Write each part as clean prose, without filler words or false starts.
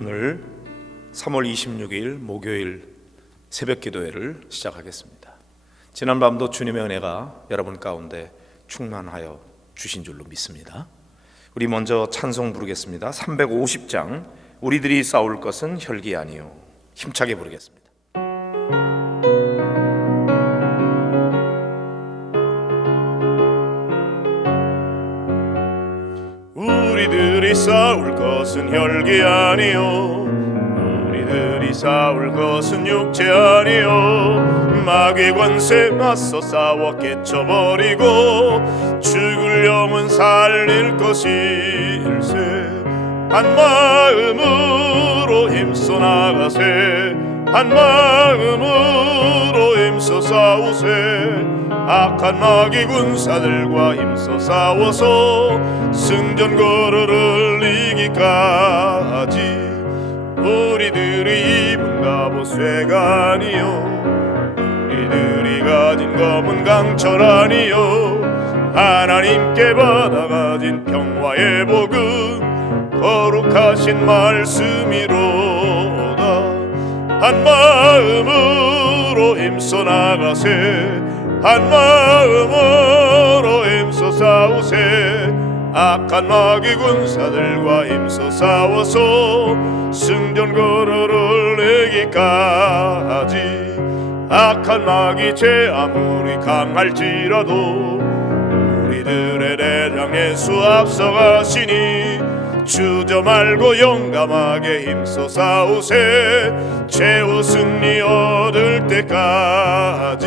오늘 3월 26일 목요일 새벽 기도회를 시작하겠습니다. 지난밤도 주님의 은혜가 여러분 가운데 충만하여 주신 줄로 믿습니다. 우리 먼저 찬송 부르겠습니다. 350장 우리들이 싸울 것은 혈기 아니요. 힘차게 부르겠습니다. 우리들이 싸울 것은 혈기 아니요, 우리들이 싸울 것은 육체 아니요. 마귀 권세 맞서 싸워 깨쳐버리고 죽을 영혼 살릴 것일세. 한 마음으로 힘써 나가세, 한 마음으로 힘써 싸우세. 악한 마귀 군사들과 힘써 싸워서 승전거로를 이기까지. 우리들이 입은 갑옷 쇠가 아니요, 우리들이 가진 검은 강철 아니요. 하나님께 받아가진 평화의 복음 거룩하신 말씀이로다. 한 마음으로 힘써 나가세, 한 마음으로 힘써 싸우세. 악한 마귀 군사들과 힘써 싸워서 승전거로를 이기까지. 악한 마귀 죄 아무리 강할지라도 우리들의 대장 예수 앞서가시니 주저 말고 용감하게 힘써 싸우세. 최후 승리 얻을 때까지.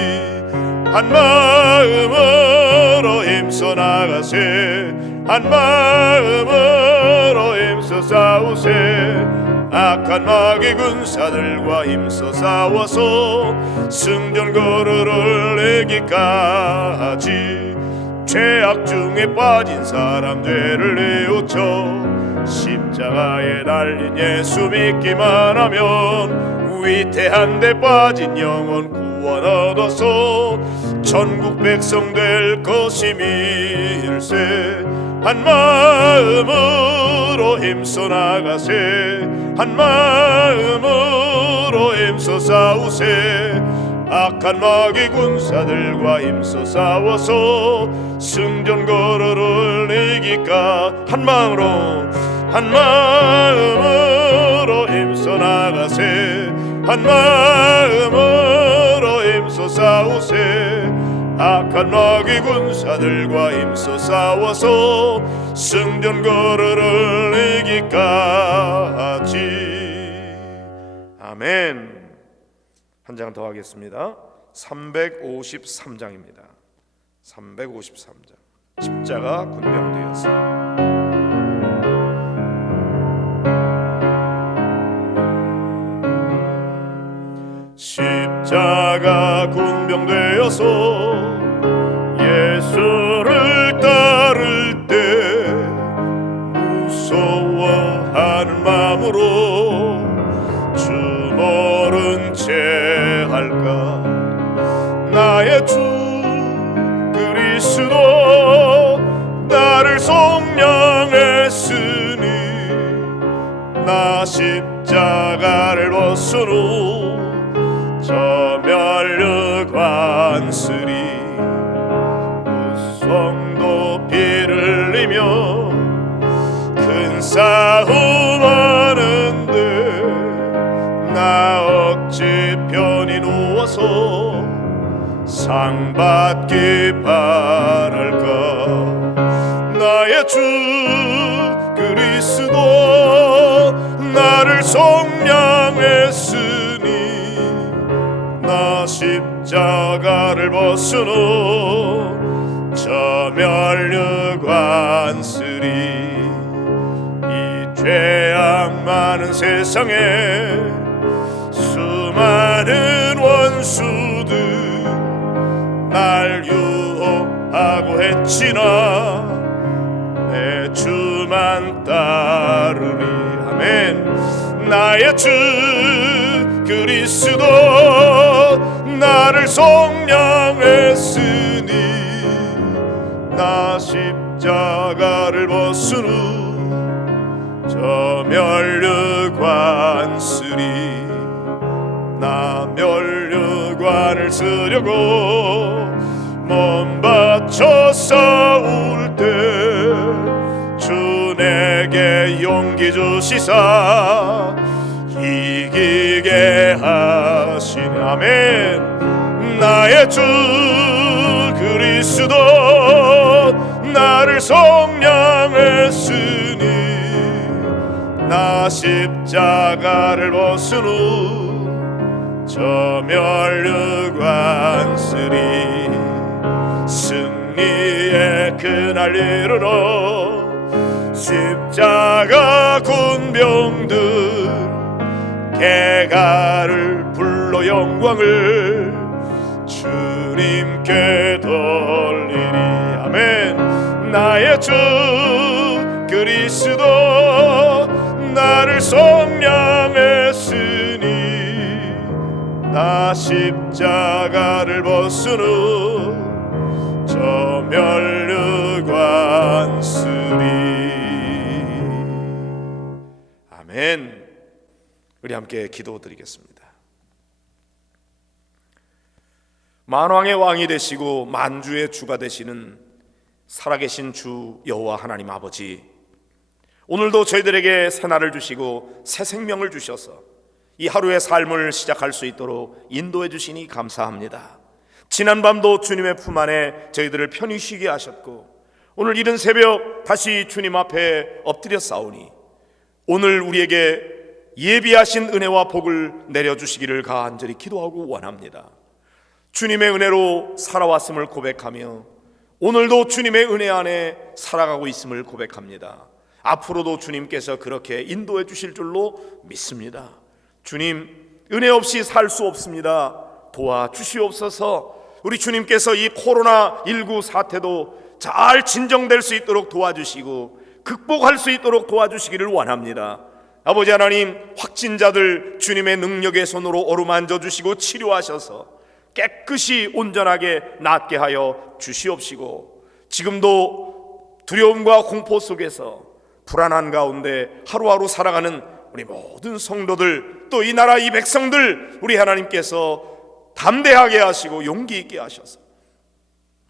한 마음으로 힘써 나가세, 한 마음으로 힘써 싸우세. 악한 마귀 군사들과 힘써 싸워서 승전거로를 이기까지. 죄악 중에 빠진 사람 죄를 뉘우쳐 십자가에 달린 예수 믿기만 하면 위태한 데 빠진 영혼 구원 얻어서 전국 백성 될 것임일세. 한 마음으로 힘써 나가세, 한 마음으로 힘써 싸우세. 악한 마귀 군사들과 힘써 싸워서 승전거로를 이기까. 한 마음으로, 한 마음으로 힘써 나가세, 한 마음으로 힘써 싸우세. 악한 마귀 군사들과 힘써 싸워서 승전거로를 이기까지. 아멘. 한 장 더 하겠습니다. 353장입니다. 353장 십자가 군병되어서. 십자가 군병되어서 예수를 따를 때 무서워하는 마음으로 주 모른 채 할까. 나의 주 그리스도 나를 속량했으니 나 십자가를 벗은 후 저 멸류관쓰리. 우성도 피를 흘리며 큰 싸움하는데 나 어찌 편히 누워서 상 받기 바랄까. 나의 주 그리스도 나를 속량했으니 나 십자가를 벗은 후 저 멸류관쓰리. 이 죄악 많은 세상에 수많은 원수들 날 유혹하고 했지나 내 주만 따르리. 아멘. 나의 주 그리스도 나를 속량했으니 나 십자가를 벗은 후 저 면류관 쓰리 나 면류관을 쓰려고 몸 바쳐 싸울 때 주 내게 용기 주시사 이기게 하시네. 아멘. 나의 주 그리스도 나를 속량했으니 나 십자가를 벗은 후 저 면류관 쓰리 승리의 그날 이르러 십자가 군병들 개가를 불러 영광을 주님께 돌리리. 아멘. 나의 주 그리스도 나를 속량했으니 나 십자가를 벗은 후 저 면류관 쓰리. 아멘. 우리 함께 기도드리겠습니다. 만왕의 왕이 되시고 만주의 주가 되시는 살아계신 주 여호와 하나님 아버지, 오늘도 저희들에게 새날을 주시고 새 생명을 주셔서 이 하루의 삶을 시작할 수 있도록 인도해 주시니 감사합니다. 지난밤도 주님의 품 안에 저희들을 편히 쉬게 하셨고 오늘 이른 새벽 다시 주님 앞에 엎드려 싸우니 오늘 우리에게 예비하신 은혜와 복을 내려주시기를 간절히 기도하고 원합니다. 주님의 은혜로 살아왔음을 고백하며 오늘도 주님의 은혜 안에 살아가고 있음을 고백합니다. 앞으로도 주님께서 그렇게 인도해 주실 줄로 믿습니다. 주님, 은혜 없이 살 수 없습니다. 도와주시옵소서. 우리 주님께서 이 코로나19 사태도 잘 진정될 수 있도록 도와주시고 극복할 수 있도록 도와주시기를 원합니다. 아버지 하나님, 확진자들 주님의 능력의 손으로 어루만져 주시고 치료하셔서 깨끗이 온전하게 낫게 하여 주시옵시고 지금도 두려움과 공포 속에서 불안한 가운데 하루하루 살아가는 우리 모든 성도들, 또 이 나라 이 백성들 우리 하나님께서 담대하게 하시고 용기 있게 하셔서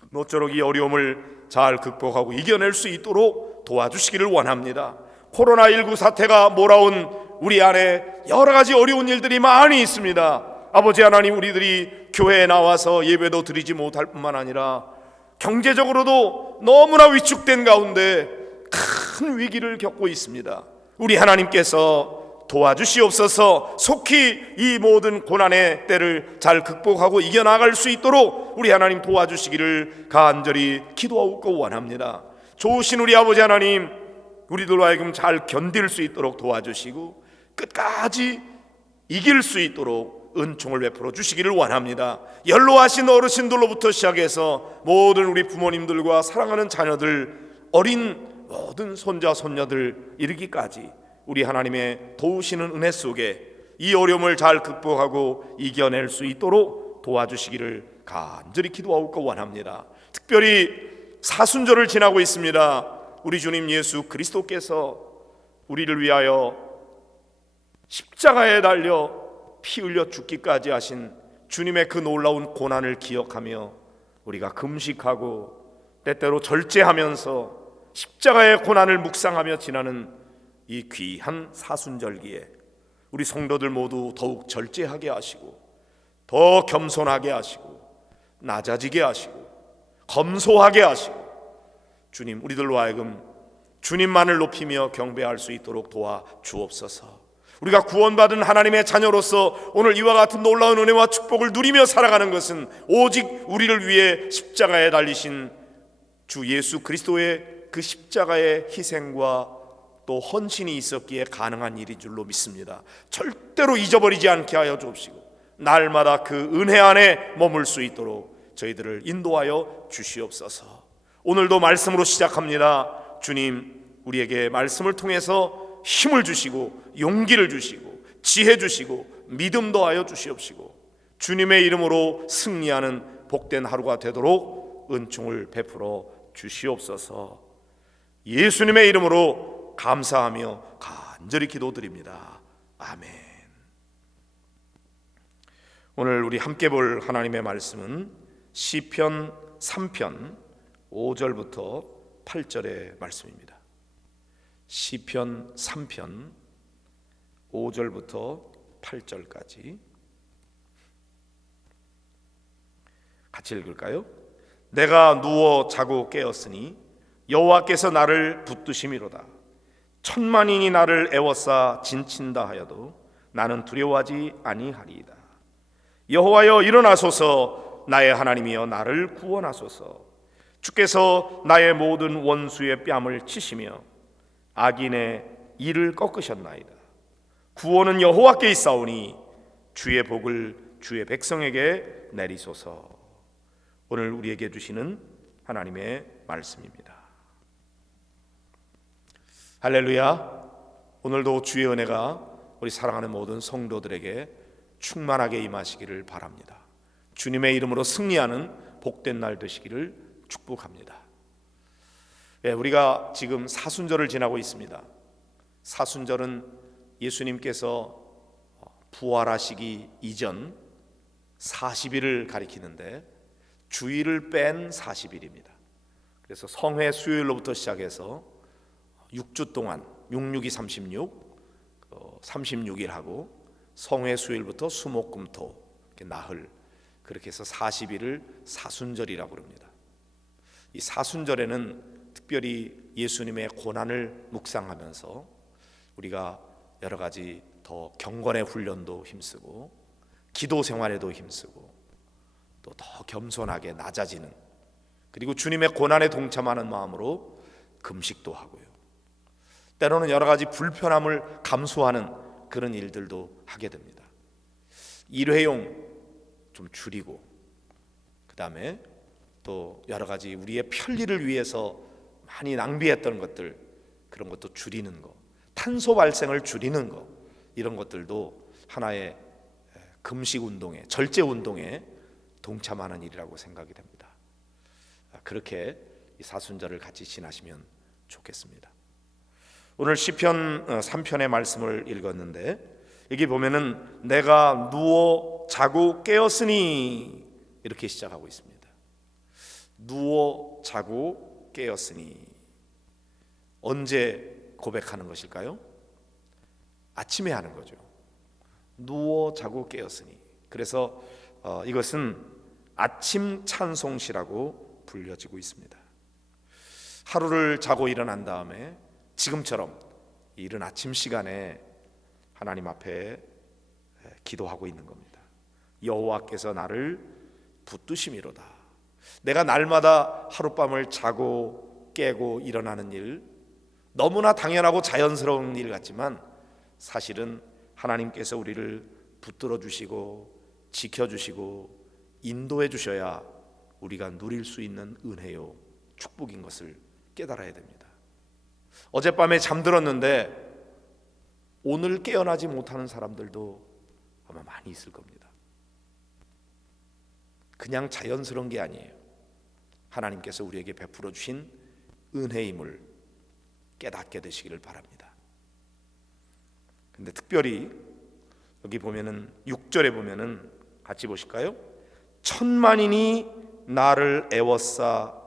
모쪼록 이 어려움을 잘 극복하고 이겨낼 수 있도록 도와주시기를 원합니다. 코로나19 사태가 몰아온 우리 안에 여러 가지 어려운 일들이 많이 있습니다. 아버지 하나님, 우리들이 교회에 나와서 예배도 드리지 못할 뿐만 아니라 경제적으로도 너무나 위축된 가운데 큰 위기를 겪고 있습니다. 우리 하나님께서 도와주시옵소서. 속히 이 모든 고난의 때를 잘 극복하고 이겨나갈 수 있도록 우리 하나님 도와주시기를 간절히 기도하고 원합니다. 좋으신 우리 아버지 하나님, 우리들로 하여금 잘 견딜 수 있도록 도와주시고 끝까지 이길 수 있도록 은총을 베풀어 주시기를 원합니다. 연로하신 어르신들로부터 시작해서 모든 우리 부모님들과 사랑하는 자녀들, 어린 모든 손자 손녀들 이르기까지 우리 하나님의 도우시는 은혜 속에 이 어려움을 잘 극복하고 이겨낼 수 있도록 도와주시기를 간절히 기도하고 원합니다. 특별히 사순절을 지나고 있습니다. 우리 주님 예수 그리스도께서 우리를 위하여 십자가에 달려 피 흘려 죽기까지 하신 주님의 그 놀라운 고난을 기억하며 우리가 금식하고 때때로 절제하면서 십자가의 고난을 묵상하며 지나는 이 귀한 사순절기에 우리 성도들 모두 더욱 절제하게 하시고 더 겸손하게 하시고 낮아지게 하시고 검소하게 하시고 주님, 우리들로 하여금 주님만을 높이며 경배할 수 있도록 도와 주옵소서. 우리가 구원받은 하나님의 자녀로서 오늘 이와 같은 놀라운 은혜와 축복을 누리며 살아가는 것은 오직 우리를 위해 십자가에 달리신 주 예수 그리스도의 그 십자가의 희생과 또 헌신이 있었기에 가능한 일인 줄로 믿습니다. 절대로 잊어버리지 않게 하여 주옵시고 날마다 그 은혜 안에 머물 수 있도록 저희들을 인도하여 주시옵소서. 오늘도 말씀으로 시작합니다. 주님, 우리에게 말씀을 통해서 힘을 주시고 용기를 주시고 지혜 주시고 믿음 더하여 주시옵시고 주님의 이름으로 승리하는 복된 하루가 되도록 은총을 베풀어 주시옵소서. 예수님의 이름으로 이름으로 감사하며 간절히 기도드립니다. 아멘. 오늘 우리 함께 볼 하나님의 말씀은 시편 3편 5절부터 8절의 말씀입니다. 시편 3편 5절부터 8절까지 같이 읽을까요? 내가 누워 자고 깨었으니 여호와께서 나를 붙드심이로다. 천만인이 나를 애워싸 진친다 하여도 나는 두려워하지 아니하리이다. 여호와여 일어나소서. 나의 하나님이여 나를 구원하소서. 주께서 나의 모든 원수의 뺨을 치시며 악인의 이를 꺾으셨나이다. 구원은 여호와께 있사오니 주의 복을 주의 백성에게 내리소서. 오늘 우리에게 주시는 하나님의 말씀입니다. 할렐루야. 오늘도 주의 은혜가 우리 사랑하는 모든 성도들에게 충만하게 임하시기를 바랍니다. 주님의 이름으로 승리하는 복된 날 되시기를 축복합니다. 우리가 지금 사순절을 지나고 있습니다. 사순절은 예수님께서 부활하시기 이전 40일을 가리키는데 주일을 뺀 40일입니다. 그래서 성회 수요일로부터 시작해서 6주 동안 6, 6이 36, 36일 하고 성회 수요일부터 수목금토 나흘, 그렇게 해서 40일을 사순절이라고 합니다. 이 사순절에는 특별히 예수님의 고난을 묵상하면서 우리가 여러 가지 더 경건의 훈련도 힘쓰고 기도 생활에도 힘쓰고 또 더 겸손하게 낮아지는, 그리고 주님의 고난에 동참하는 마음으로 금식도 하고요. 때로는 여러 가지 불편함을 감수하는 그런 일들도 하게 됩니다. 일회용 좀 줄이고, 그 다음에 또 여러 가지 우리의 편리를 위해서 많이 낭비했던 것들, 그런 것도 줄이는 거, 탄소 발생을 줄이는 거, 이런 것들도 하나의 금식 운동에, 절제 운동에 동참하는 일이라고 생각이 됩니다. 그렇게 이 사순절을 같이 지나시면 좋겠습니다. 오늘 시편 3편의 말씀을 읽었는데 여기 보면은 내가 누워 자고 깨었으니 이렇게 시작하고 있습니다. 누워 자고 깨었으니 언제 고백하는 것일까요? 아침에 하는 거죠. 누워 자고 깨었으니. 그래서 이것은 아침 찬송시라고 불려지고 있습니다. 하루를 자고 일어난 다음에 지금처럼 이른 아침 시간에 하나님 앞에 기도하고 있는 겁니다. 여호와께서 나를 붙드심이로다. 내가 날마다 하룻밤을 자고 깨고 일어나는 일, 너무나 당연하고 자연스러운 일 같지만 사실은 하나님께서 우리를 붙들어 주시고 지켜주시고 인도해 주셔야 우리가 누릴 수 있는 은혜요 축복인 것을 깨달아야 됩니다. 어젯밤에 잠들었는데 오늘 깨어나지 못하는 사람들도 아마 많이 있을 겁니다. 그냥 자연스러운 게 아니에요. 하나님께서 우리에게 베풀어 주신 은혜임을 깨닫게 되시기를 바랍니다. 근데 특별히 여기 보면은 6절에 보면은 같이 보실까요? 천만인이 나를 애워싸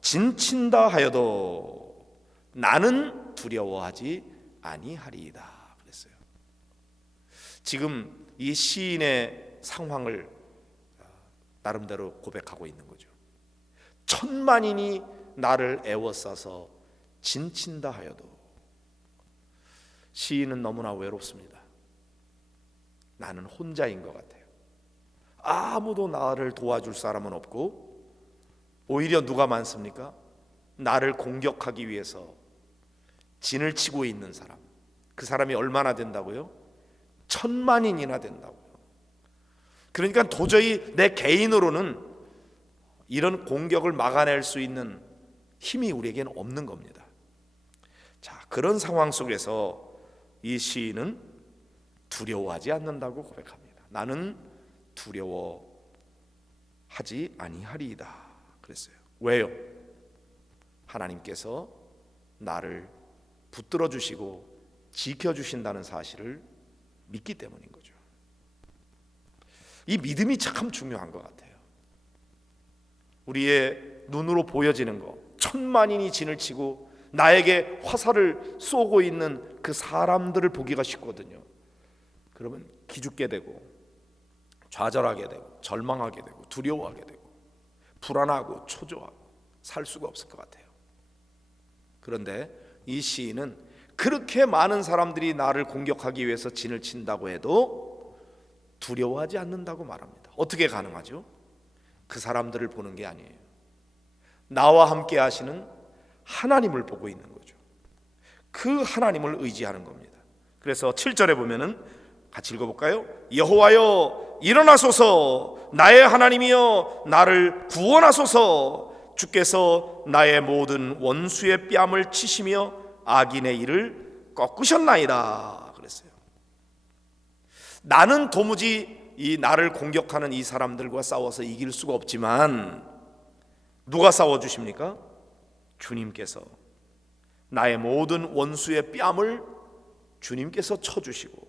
진친다 하여도 나는 두려워하지 아니하리이다 그랬어요. 지금 이 시인의 상황을 나름대로 고백하고 있는 거죠. 천만인이 나를 애워싸서 진친다 하여도. 시인은 너무나 외롭습니다. 나는 혼자인 것 같아요. 아무도 나를 도와줄 사람은 없고 오히려 누가 많습니까? 나를 공격하기 위해서 진을 치고 있는 사람. 그 사람이 얼마나 된다고요? 천만인이나 된다고요. 그러니까 도저히 내 개인으로는 이런 공격을 막아낼 수 있는 힘이 우리에게는 없는 겁니다. 자, 그런 상황 속에서 이 시인은 두려워하지 않는다고 고백합니다. 나는 두려워하지 아니하리이다 그랬어요. 왜요? 하나님께서 나를 붙들어 주시고 지켜 주신다는 사실을 믿기 때문인 거죠. 이 믿음이 참 중요한 것 같아요. 우리의 눈으로 보여지는 거, 천만인이 진을 치고 나에게 화살을 쏘고 있는 그 사람들을 보기가 쉽거든요. 그러면 기죽게 되고 좌절하게 되고 절망하게 되고 두려워하게 되고 불안하고 초조하고 살 수가 없을 것 같아요. 그런데 이 시인은 그렇게 많은 사람들이 나를 공격하기 위해서 진을 친다고 해도 두려워하지 않는다고 말합니다. 어떻게 가능하죠? 그 사람들을 보는 게 아니에요. 나와 함께 하시는 하나님을 보고 있는 거죠. 그 하나님을 의지하는 겁니다. 그래서 7절에 보면은 같이 읽어볼까요? 여호와여 일어나소서, 나의 하나님이여 나를 구원하소서. 주께서 나의 모든 원수의 뺨을 치시며 악인의 일을 꺾으셨나이다 그랬어요. 나는 도무지 이 나를 공격하는 이 사람들과 싸워서 이길 수가 없지만 누가 싸워주십니까? 주님께서 나의 모든 원수의 뺨을 주님께서 쳐주시고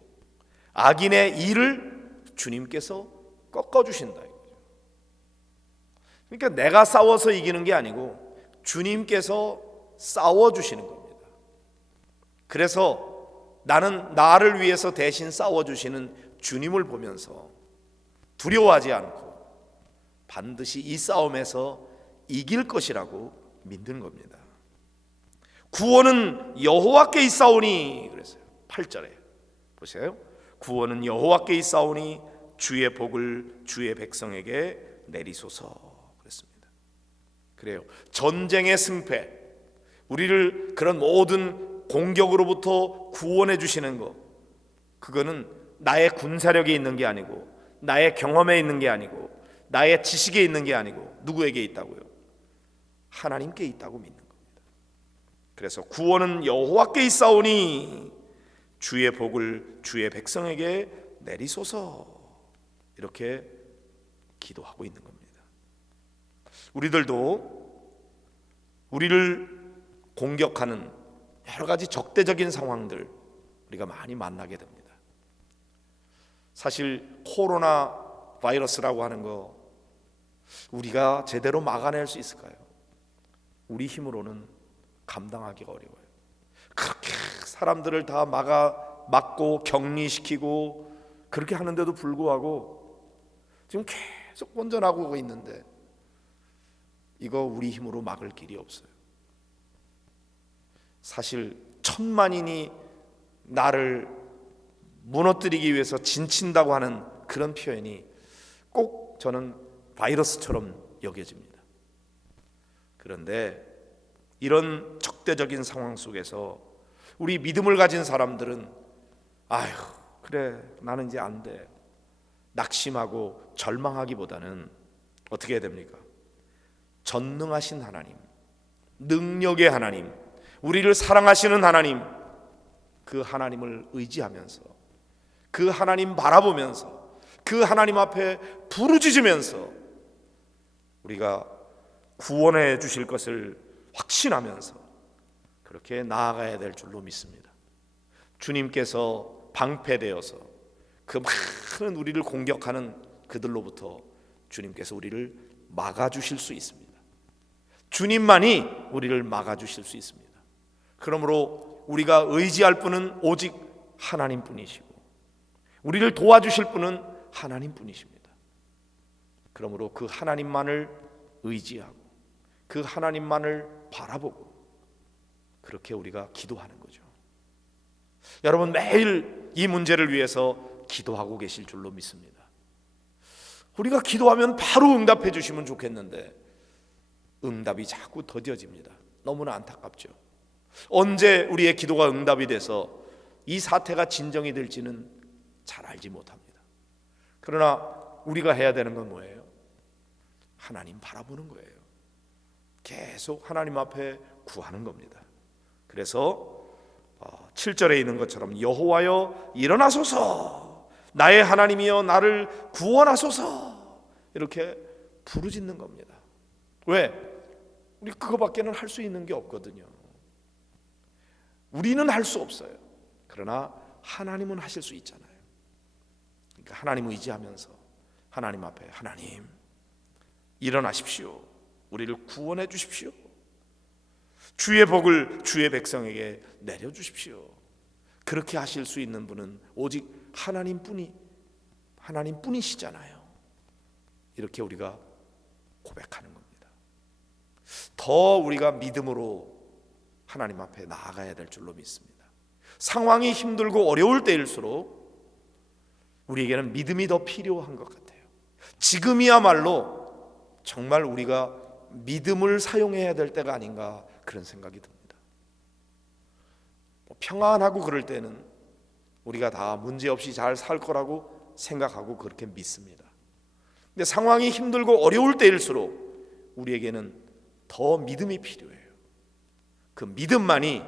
악인의 일을 주님께서 꺾어주신다 이거죠. 그러니까 내가 싸워서 이기는 게 아니고 주님께서 싸워주시는 겁니다. 그래서 나는 나를 위해서 대신 싸워주시는 주님을 보면서 두려워하지 않고 반드시 이 싸움에서 이길 것이라고 믿는 겁니다. 구원은 여호와께 있사오니 그랬어요. 8절에 보세요. 구원은 여호와께 있사오니 주의 복을 주의 백성에게 내리소서 그랬습니다. 그래요. 전쟁의 승패, 우리를 그런 모든 공격으로부터 구원해 주시는 것, 그거는 나의 군사력에 있는 게 아니고 나의 경험에 있는 게 아니고 나의 지식에 있는 게 아니고 누구에게 있다고요? 하나님께 있다고 믿는 겁니다. 그래서 구원은 여호와께 있사오니 주의 복을 주의 백성에게 내리소서 이렇게 기도하고 있는 겁니다. 우리들도 우리를 공격하는 여러 가지 적대적인 상황들 우리가 많이 만나게 됩니다. 사실 코로나 바이러스라고 하는 거 우리가 제대로 막아낼 수 있을까요? 우리 힘으로는 감당하기가 어려워요. 그렇게 사람들을 다 막고 격리시키고 그렇게 하는데도 불구하고 지금 계속 본전하고 있는데 이거 우리 힘으로 막을 길이 없어요. 사실 천만인이 나를 무너뜨리기 위해서 진친다고 하는 그런 표현이 꼭 저는 바이러스처럼 여겨집니다. 그런데 이런 적대적인 상황 속에서 우리 믿음을 가진 사람들은 아휴 그래 나는 이제 안 돼 낙심하고 절망하기보다는 어떻게 해야 됩니까? 전능하신 하나님, 능력의 하나님, 우리를 사랑하시는 하나님, 그 하나님을 의지하면서 그 하나님 바라보면서 그 하나님 앞에 부르짖으면서 우리가 구원해 주실 것을 확신하면서 그렇게 나아가야 될 줄로 믿습니다. 주님께서 방패되어서 그 많은 우리를 공격하는 그들로부터 주님께서 우리를 막아주실 수 있습니다. 주님만이 우리를 막아주실 수 있습니다. 그러므로 우리가 의지할 분은 오직 하나님뿐이시고 우리를 도와주실 분은 하나님뿐이십니다. 그러므로 그 하나님만을 의지하고 그 하나님만을 바라보고 그렇게 우리가 기도하는 거죠. 여러분 매일 이 문제를 위해서 기도하고 계실 줄로 믿습니다. 우리가 기도하면 바로 응답해 주시면 좋겠는데 응답이 자꾸 더뎌집니다. 너무나 안타깝죠. 언제 우리의 기도가 응답이 돼서 이 사태가 진정이 될지는 잘 알지 못합니다. 그러나 우리가 해야 되는 건 뭐예요? 하나님 바라보는 거예요. 계속 하나님 앞에 구하는 겁니다. 그래서 7절에 있는 것처럼 여호와여 일어나소서, 나의 하나님이여 나를 구원하소서 이렇게 부르짖는 겁니다. 왜? 우리 그거밖에는 할 수 있는 게 없거든요. 우리는 할 수 없어요. 그러나 하나님은 하실 수 있잖아요. 그러니까 하나님 의지하면서 하나님 앞에, 하나님 일어나십시오. 우리를 구원해 주십시오. 주의 복을 주의 백성에게 내려주십시오. 그렇게 하실 수 있는 분은 오직 하나님뿐이시잖아요. 이렇게 우리가 고백하는 겁니다. 더 우리가 믿음으로 하나님 앞에 나아가야 될 줄로 믿습니다. 상황이 힘들고 어려울 때일수록 우리에게는 믿음이 더 필요한 것 같아요. 지금이야말로 정말 우리가 믿음을 사용해야 될 때가 아닌가, 그런 생각이 듭니다. 평안하고 그럴 때는 우리가 다 문제없이 잘 살 거라고 생각하고 그렇게 믿습니다. 근데 상황이 힘들고 어려울 때일수록 우리에게는 더 믿음이 필요해요. 그 믿음만이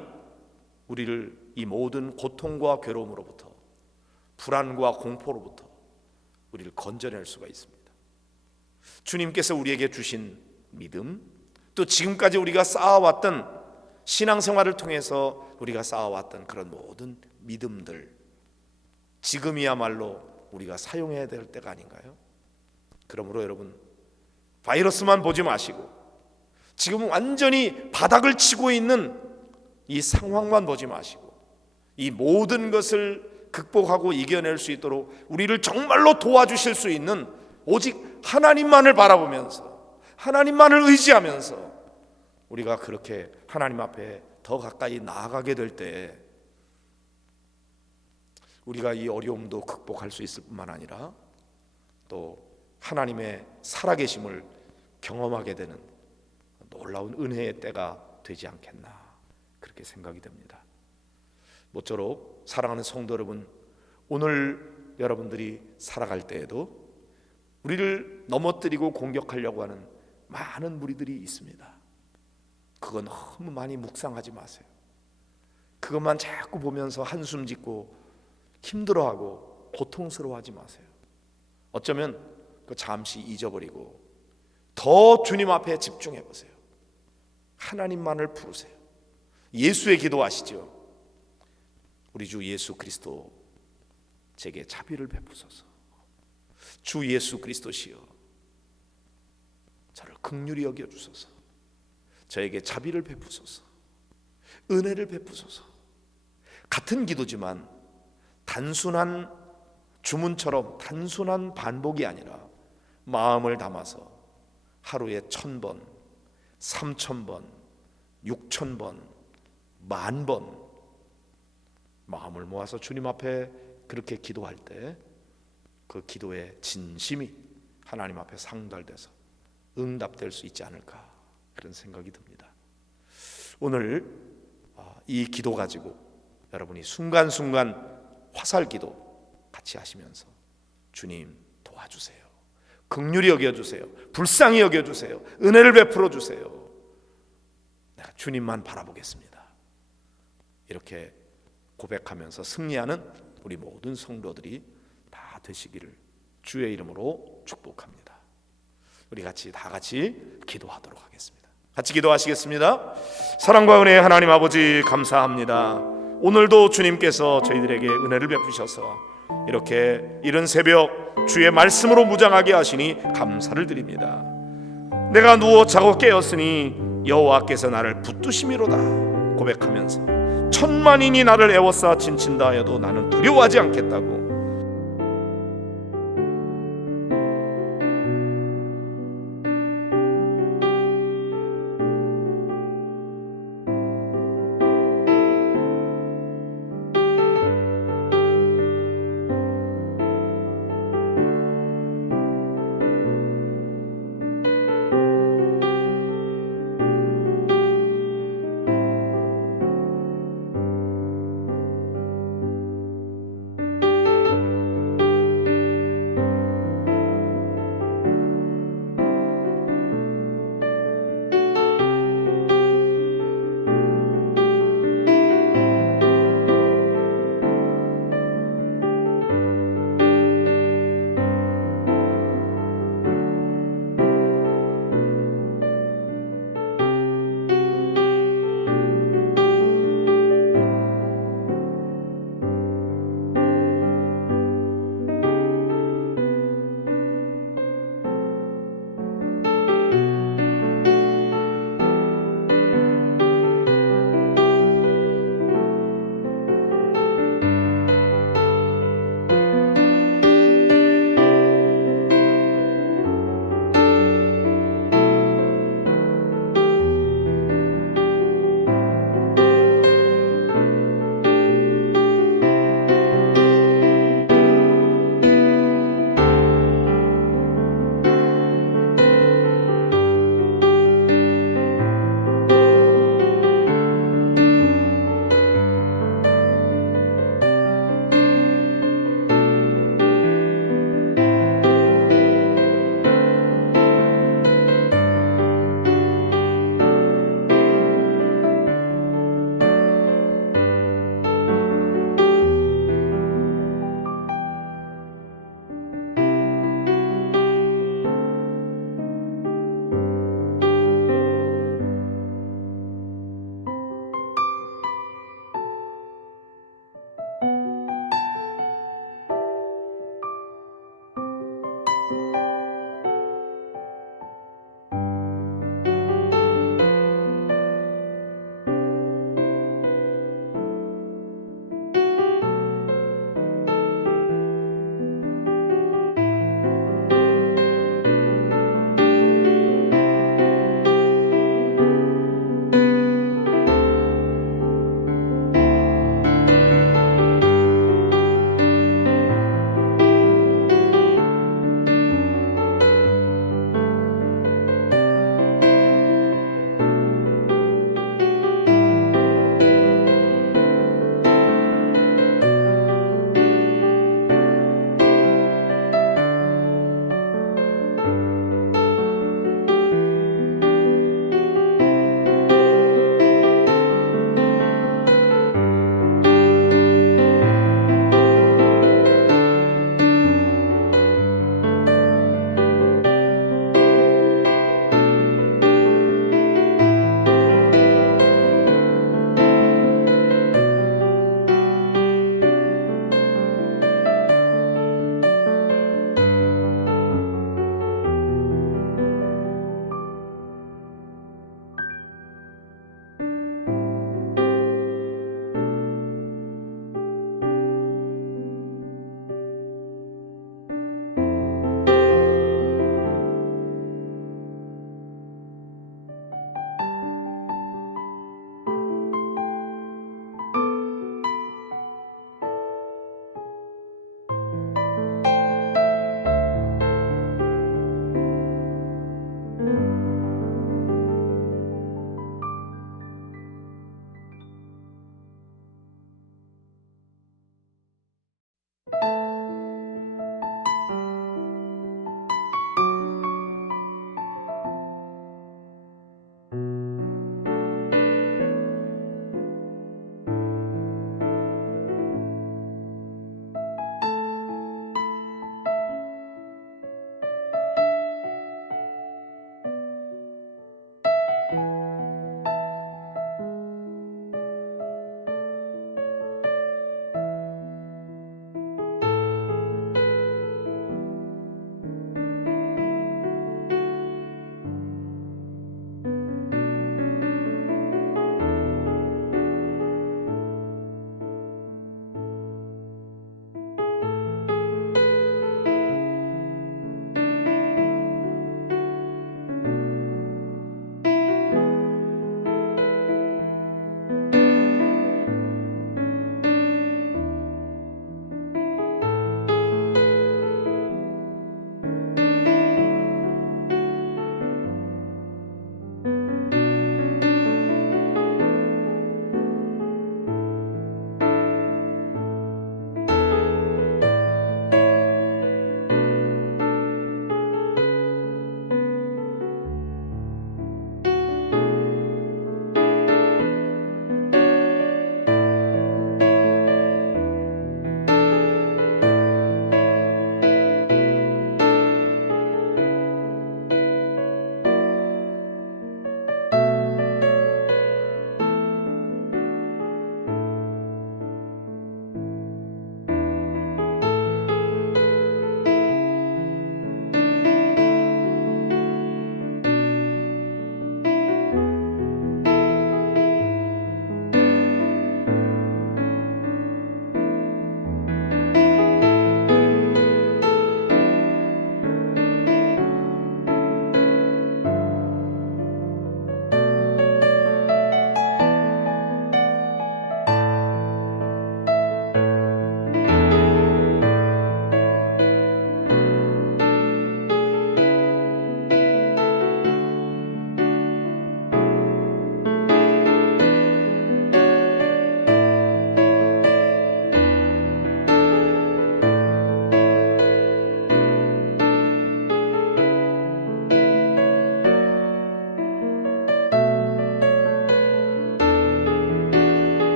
우리를 이 모든 고통과 괴로움으로부터, 불안과 공포로부터 우리를 건져낼 수가 있습니다. 주님께서 우리에게 주신 믿음, 또 지금까지 우리가 쌓아왔던 신앙생활을 통해서 우리가 쌓아왔던 그런 모든 믿음들, 지금이야말로 우리가 사용해야 될 때가 아닌가요? 그러므로 여러분, 바이러스만 보지 마시고 지금 완전히 바닥을 치고 있는 이 상황만 보지 마시고 이 모든 것을 극복하고 이겨낼 수 있도록 우리를 정말로 도와주실 수 있는 오직 하나님만을 바라보면서, 하나님만을 의지하면서 우리가 그렇게 하나님 앞에 더 가까이 나아가게 될 때 우리가 이 어려움도 극복할 수 있을 뿐만 아니라 또 하나님의 살아계심을 경험하게 되는 놀라운 은혜의 때가 되지 않겠나, 그렇게 생각이 됩니다. 모쪼록 사랑하는 성도 여러분, 오늘 여러분들이 살아갈 때에도 우리를 넘어뜨리고 공격하려고 하는 많은 무리들이 있습니다. 그거 너무 많이 묵상하지 마세요. 그것만 자꾸 보면서 한숨 짓고 힘들어하고 고통스러워하지 마세요. 어쩌면 그 잠시 잊어버리고 더 주님 앞에 집중해 보세요. 하나님만을 부르세요. 예수의 기도 아시죠? 우리 주 예수 그리스도, 제게 자비를 베푸소서. 주 예수 그리스도시여, 저를 긍휼히 여겨 주소서. 저에게 자비를 베푸소서. 은혜를 베푸소서. 같은 기도지만 단순한 주문처럼 단순한 반복이 아니라 마음을 담아서 하루에 1000번, 3000번, 6000번, 10,000번 마음을 모아서 주님 앞에 그렇게 기도할 때 그 기도의 진심이 하나님 앞에 상달돼서 응답될 수 있지 않을까, 그런 생각이 듭니다. 오늘 이 기도 가지고 여러분이 순간순간 화살기도 같이 하시면서 주님 도와주세요, 긍휼히 여겨주세요, 불쌍히 여겨주세요, 은혜를 베풀어 주세요, 내가 주님만 바라보겠습니다, 이렇게 고백하면서 승리하는 우리 모든 성도들이 다 되시기를 주의 이름으로 축복합니다. 우리 다 같이 기도하도록 하겠습니다. 같이 기도하시겠습니다. 사랑과 은혜의 하나님 아버지, 감사합니다. 오늘도 주님께서 저희들에게 은혜를 베푸셔서 이렇게 이른 새벽 주의 말씀으로 무장하게 하시니 감사를 드립니다. 내가 누워 자고 깨었으니 여호와께서 나를 붙드심이로다 고백하면서 천만인이 나를 애워싸 진친다 하여도 나는 두려워하지 않겠다고